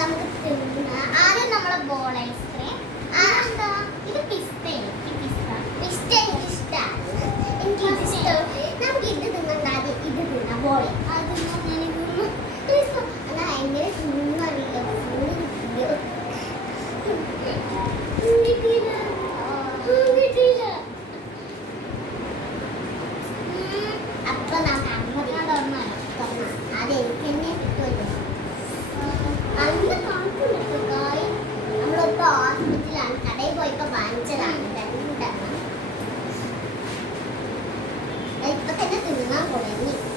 നമുക്ക് ആദ്യം നമ്മളെ ബോൾ ഐസ്ക്രീം എന്താ? ഇത് പിസ്ത പിസ്ത പിസ്ത എനിക്ക് ഇഷ്ടമാണ് എനിക്ക് ഇഷ്ടം. നമുക്ക് ഇത് തിന്നണ്ട ആദ്യം ഇത് തിന്ന. ബോൾ അത് അതാ എങ്ങനെ തിന്നറിയോ കിട്ടിയില്ല. കിട്ടിയില്ല. അപ്പൊ നമ്മൾ このよ。